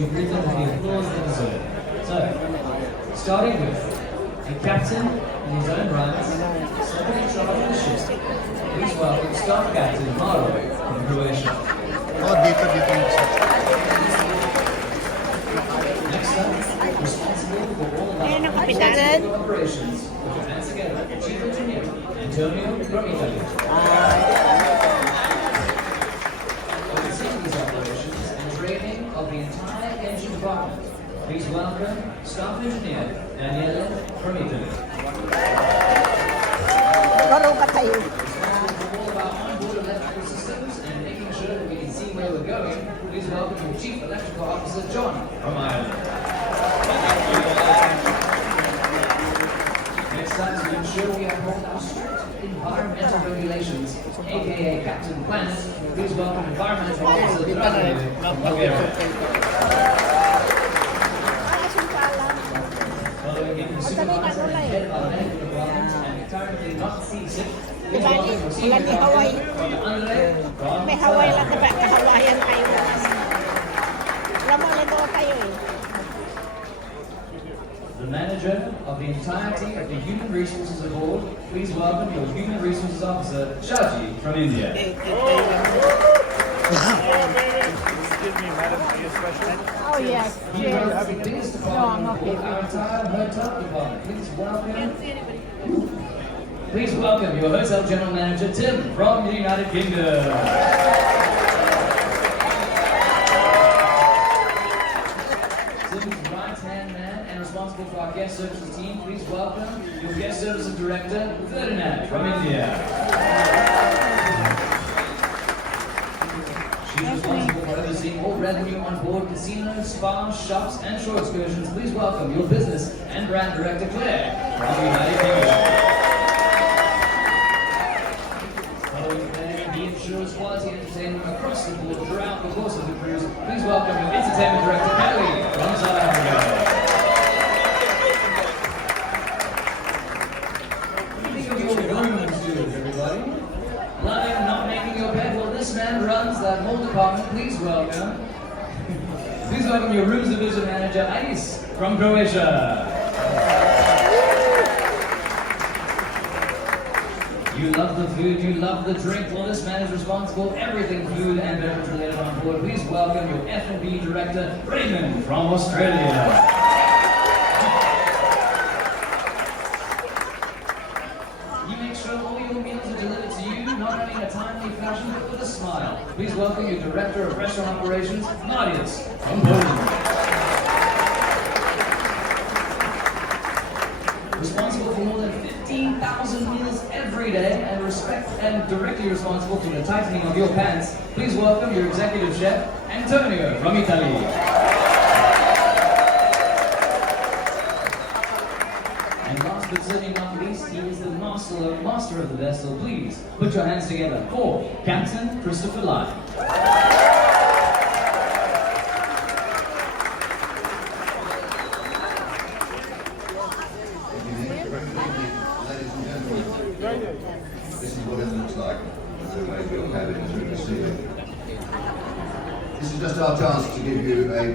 you greet them with the applause they deserve. So, starting with a captain in his own right, second in charge of the ship. Please welcome Staff Captain Maro from Croatia. Next up, responsible for all of our operations. Put your hands together. Chief Engineer Antonio Romita. Overseeing these operations and training of the entire engine department. Please welcome Staff Engineer Daniele Romita. Where we're going, please welcome your Chief Electrical Officer John from Ireland. Next up, to ensure we uphold our strict environmental regulations, aka Captain Planet, please welcome Environmental Officer Dragomir from Bulgaria. Following him, the supervisor and head of our medical department and currently not seasick. Please welcome your senior captain, Andre from the manager of the entirety of the human resources aboard, please welcome your human resources officer, Shaji from India. Oh yes. He runs the biggest department aboard our entire hotel department. Please welcome your hotel general manager, Tim from the United Kingdom. Right-hand man and responsible for our guest services team, please welcome your guest services director, Ferdinand from India. She's responsible for overseeing all revenue on board casinos, spas, shops, and shore excursions. Please welcome your business and brand director, Claire from the United Kingdom. Following Claire, he ensures quality entertainment across the board throughout the course of the cruise. Please welcome your entertainment director, Kelly from South Africa. Think of your rooms, everybody. Loving not making your bed. Well, this man runs that whole department. Please welcome your rooms division manager, Ais from Croatia. You love the food, you love the drink. Well, this man is responsible for everything food and beverage related on board. Please welcome your F&B director, Raymond from Australia. You make sure all your meals are delivered to you, not only in a timely fashion, but with a smile. Please welcome your director of restaurant operations, Marius from Poland. Responsible for more than 15,000 meals every day and directly responsible for the tightening of your pants, please welcome your executive chef, Antonio from Italy. And last but certainly not least, he is the master of the vessel. Please put your hands together for Captain Christopher Lyon. This is what it looks like. The way your cabin is through the ceiling. This is just our chance to give you a